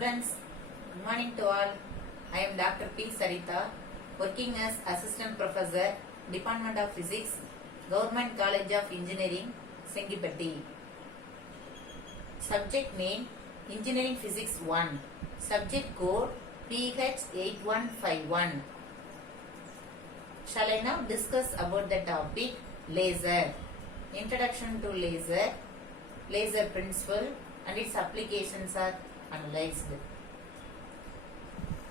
Students, good morning to all. I am Dr. P. Sarita, working as Assistant Professor, Department of Physics, Government College of Engineering, Sengipatti. Subject name, Engineering Physics 1. Subject code, PH8151. Shall I now discuss about the topic, laser. Introduction to laser, laser principle and its applications are analyzed.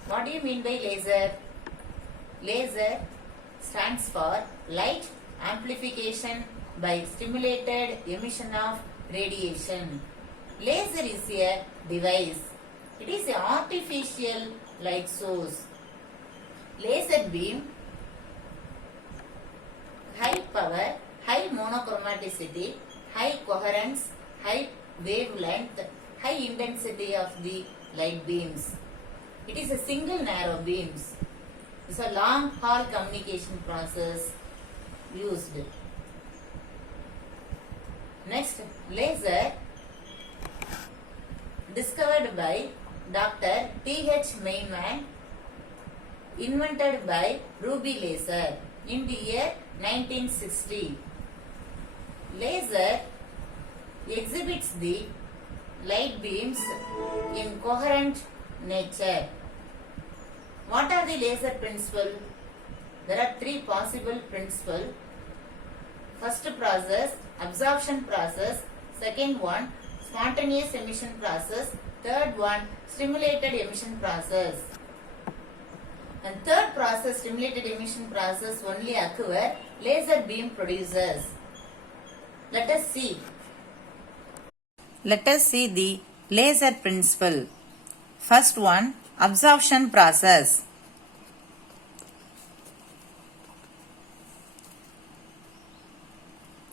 What do you mean by laser? Laser stands for light amplification by stimulated emission of radiation. Laser is a device. It is an artificial light source. Laser beam, high power, high monochromaticity, high coherence, high wavelength, high intensity of the light beams. It is a single narrow beams. It is a long haul communication process used. Next, laser discovered by Dr. T.H. Meinman, invented by Ruby laser in the year 1960. Laser exhibits the light beams in coherent nature. What are the laser principles? There are three possible principles. First process, absorption process. Second one, spontaneous emission process. Third one, stimulated emission process. And third process, stimulated emission process, only occur laser beam producers. Let us see. Let us see the laser principle. First one, absorption process.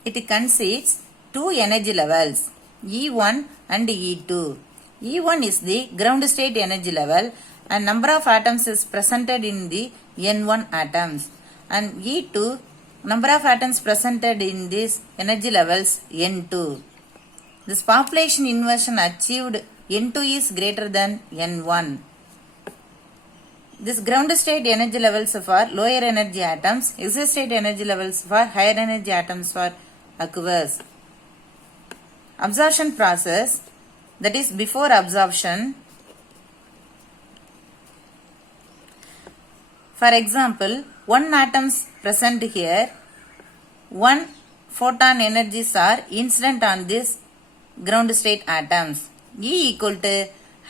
It consists two energy levels, E1 and E2. E1 is the ground state energy level and number of atoms is presented in the N1 atoms, and E2 number of atoms presented in these energy levels N2. This population inversion achieved N2 is greater than N1. This ground state energy levels for lower energy atoms, exit state energy levels for higher energy atoms for occurs. Absorption process, that is before absorption. For example, one atoms present here, one photon energies are incident on this ground state atoms. E equal to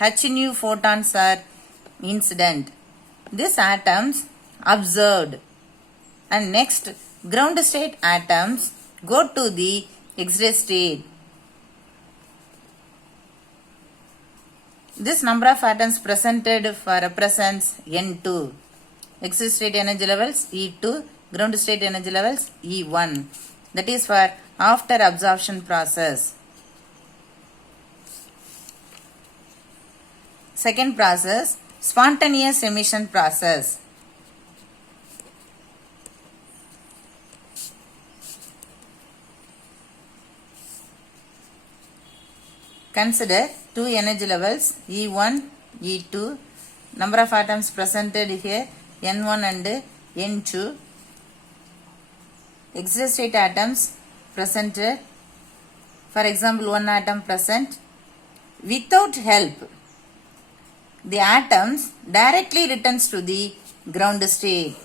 h nu photons are incident. These atoms observed, and next ground state atoms go to the X-ray state. This number of atoms presented for represents N2. X-ray state energy levels E2, ground state energy levels E1. That is for after absorption process. Second process, spontaneous emission process. Consider two energy levels E1, E2, number of atoms presented here N1 and N2. X-ray state atoms presented, for example one atom present. Without help, the atoms directly returns to the ground state.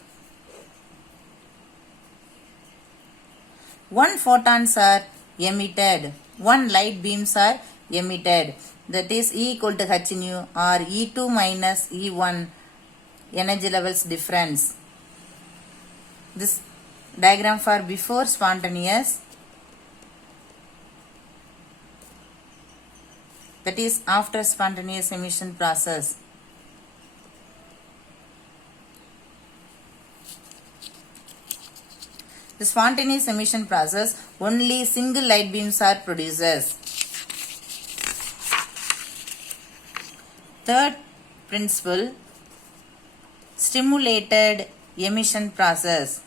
One photons are emitted, one light beams are emitted, that is E equal to h nu or E2 minus E1 energy levels difference. This diagram for before spontaneous, that is after spontaneous emission process. The spontaneous emission process, only single light beams are produced. Third principle, stimulated emission process.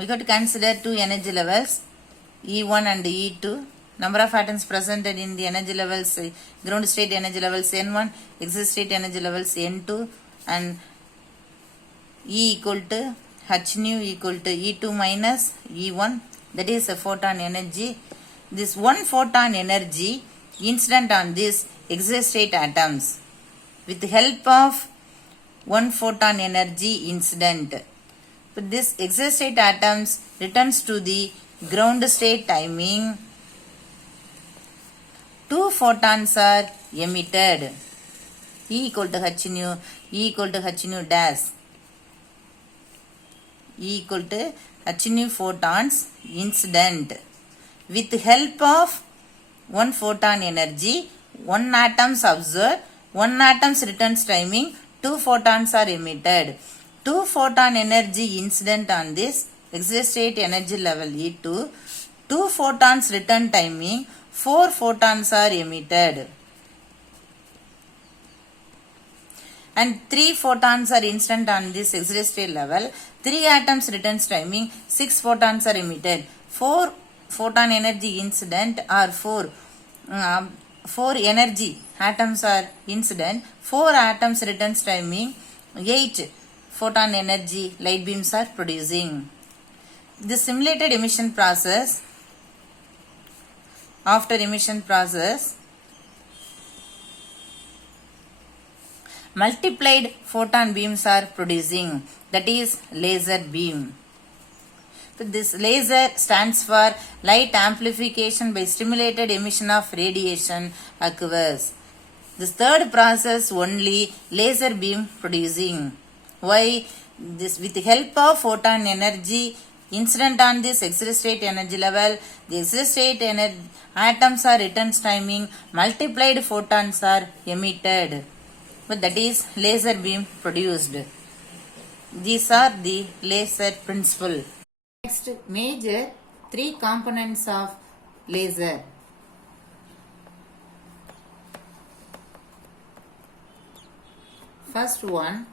We got to consider two energy levels E1 and E2. Number of atoms presented in the energy levels, ground state energy levels N1, exit state energy levels N2, and E equal to H nu equal to E2 minus E1, that is a photon energy. This one photon energy incident on this exit state atoms with the help of one photon energy incident. But this exit state atoms returns to the ground state timing. Two photons are emitted. E equal to H nu, E equal to H nu dash. E equal to H nu photons incident. With help of one photon energy, one atoms observed, one atoms returns timing, two photons are emitted. Two photon energy incident on this exit state energy level E2, two photons return timing, four photons are emitted. And three photons are incident on this exit state level, three atoms returns timing, six photons are emitted. Four photon energy incident or four energy atoms are incident, four atoms returns timing, eight photon energy light beams are producing. The simulated emission process, after emission process, multiplied photon beams are producing, that is laser beam. So this laser stands for light amplification by stimulated emission of radiation occurs. This third process only laser beam producing. Why? This with the help of photon energy incident on this exit state energy level, the exit state atoms are returns timing, multiplied photons are emitted. But that is laser beam produced. These are the laser principle. Next, major three components of laser. First one,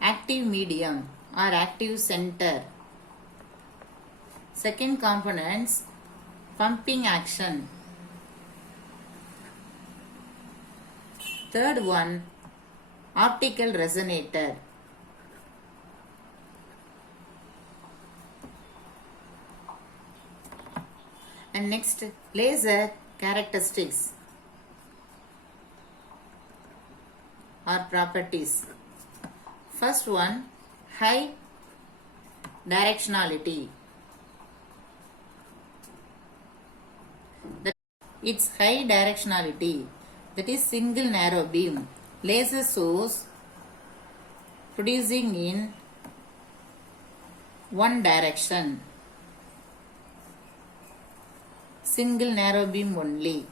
active medium or active center. Second components, pumping action. Third one, optical resonator. And next, laser characteristics or properties. First one, high directionality. Its high directionality, that is single narrow beam. Laser source producing in one direction. Single narrow beam only.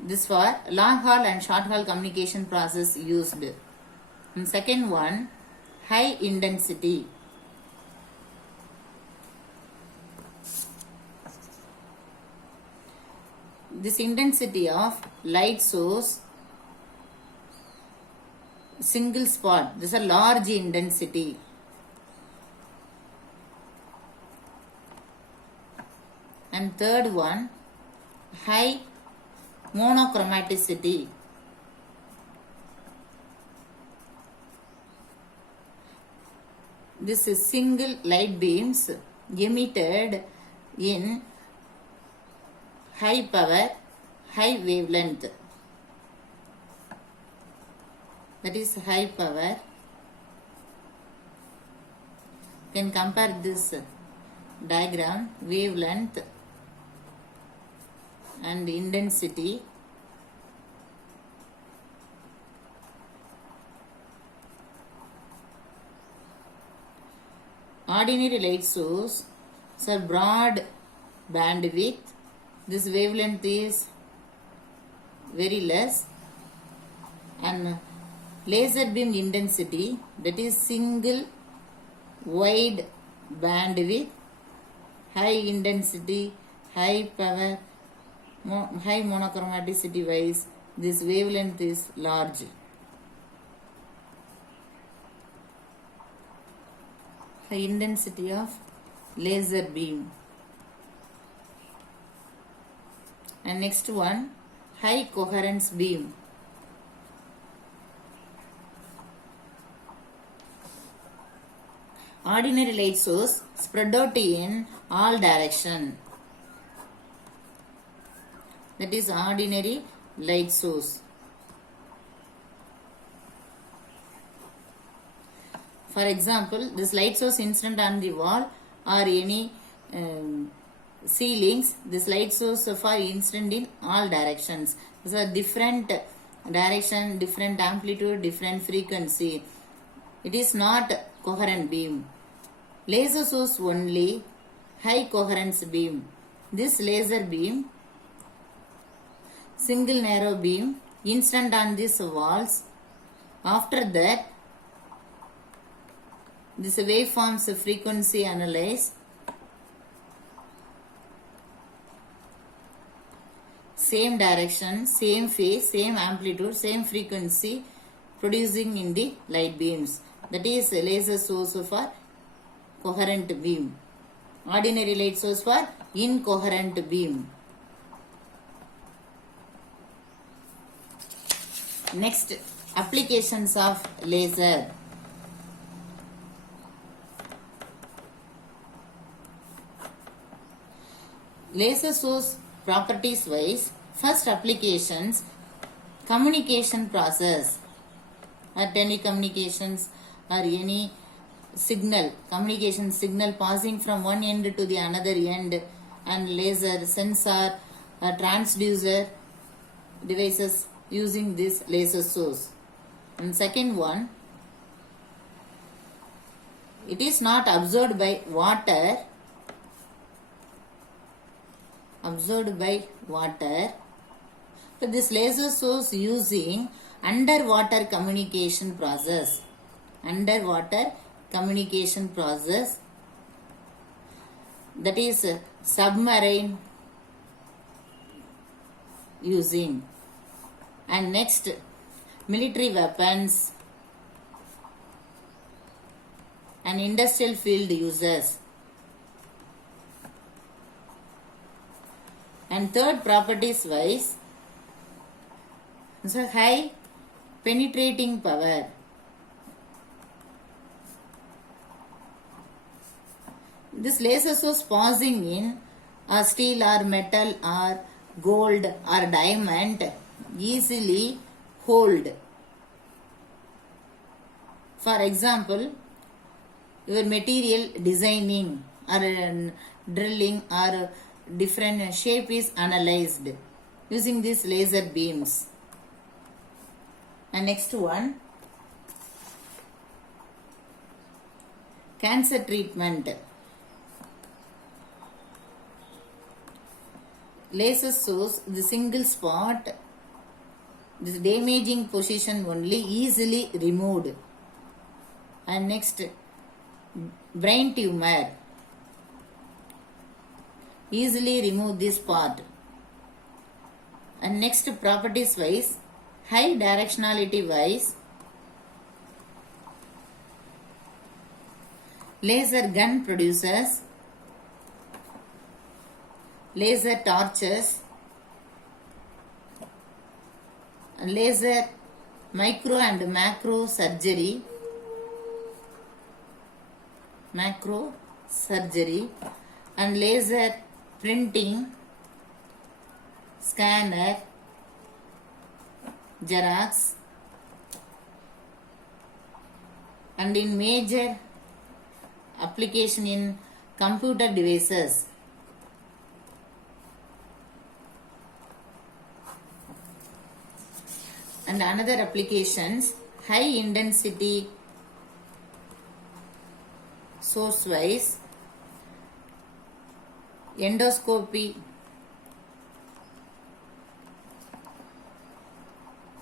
This for long haul and short haul communication process used. And second one, high intensity. This intensity of light source, single spot, this is a large intensity. And third one, high monochromaticity. This is single light beams emitted in high power, high wavelength. That is high power. You can compare this diagram, wavelength and intensity. Ordinary light source, so broad bandwidth. This wavelength is very less, and laser beam intensity, that is single wide bandwidth, high intensity, high power, high monochromaticity wise, this wavelength is large. High intensity of laser beam. And next one, high coherence beam. Ordinary light source spread out in all direction. That is ordinary light source. For example, this light source incident on the wall or any ceilings, this light source for incident in all directions. So different direction, different amplitude, different frequency. It is not coherent beam. Laser source only, high coherence beam. This laser beam, single narrow beam, incident on these walls. After that, this waveforms frequency analyze. Same direction, same phase, same amplitude, same frequency producing in the light beams. That is laser source for coherent beam. Ordinary light source for incoherent beam. Next, applications of laser. Laser source properties wise, first applications, communication process or telecommunications or any signal, communication signal passing from one end to the another end, and laser sensor or transducer devices using this laser source. And second one, it is not absorbed by water, but this laser source using underwater communication process. Underwater communication process, that is submarine using. And next, military weapons and industrial field uses. And third, properties wise, so high penetrating power. This laser source passing in a steel or metal or gold or diamond easily hold. For example, your material designing or drilling or different shape is analyzed using these laser beams. And next one, cancer treatment. Laser source, the single spot, this damaging position only easily removed. And next, brain tumor, easily remove this part. And next, properties wise, high directionality wise, laser gun producers, laser torches, laser micro and macro surgery, and laser printing, scanner, Xerox, and in major application in computer devices. And another applications, high intensity source wise, endoscopy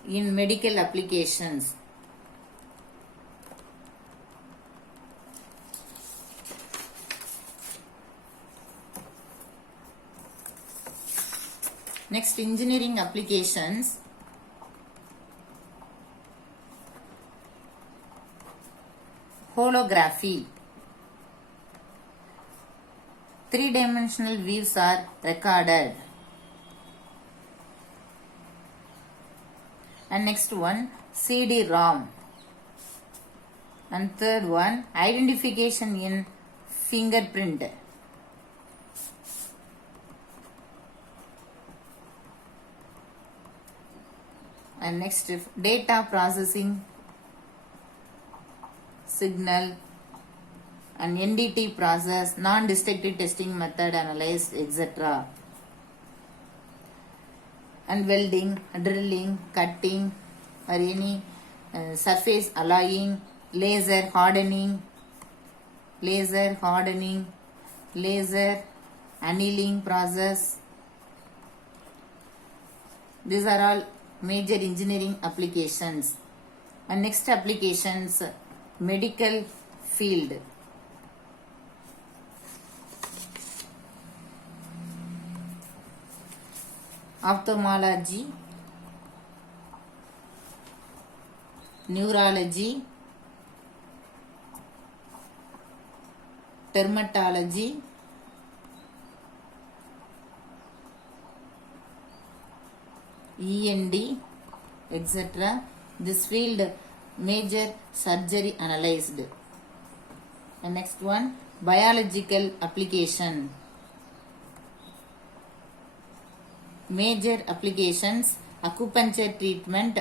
in medical applications. Next, engineering applications. Holography. Three-dimensional views are recorded. And next one, CD-ROM. And third one, identification in fingerprint. And next, data processing, signal, and NDT process, non-destructive testing method, analyze, etc. And welding, drilling, cutting, or any surface alloying, laser hardening, laser annealing process. These are all major engineering applications. And next applications, medical field. Ophthalmology, neurology, dermatology, END, etc. This field, major surgery analyzed. And next one, biological application. Major applications, acupuncture treatment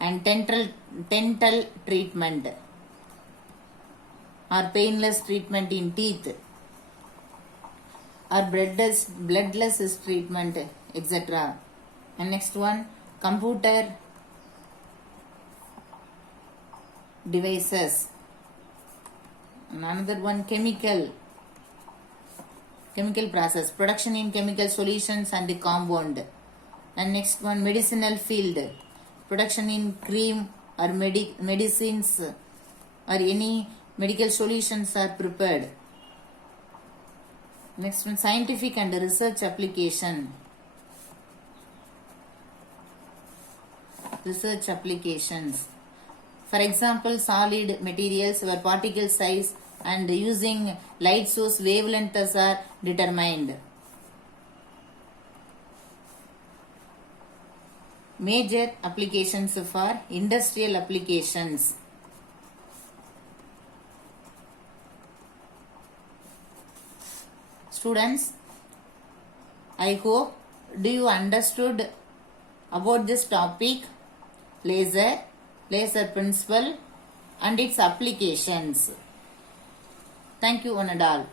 and dental treatment, or painless treatment in teeth, or bloodless treatment, etc. And next one, computer devices. And another one, chemical process, production in chemical solutions and compound. And next one, medicinal field, production in cream or medicines or any medical solutions are prepared. Next one, scientific and research application. Research applications. For example, solid materials where particle size and using light source wavelengths are determined. Major applications for industrial applications. Students, I hope do you understood about this topic, laser principle and its applications. Thank you one and all.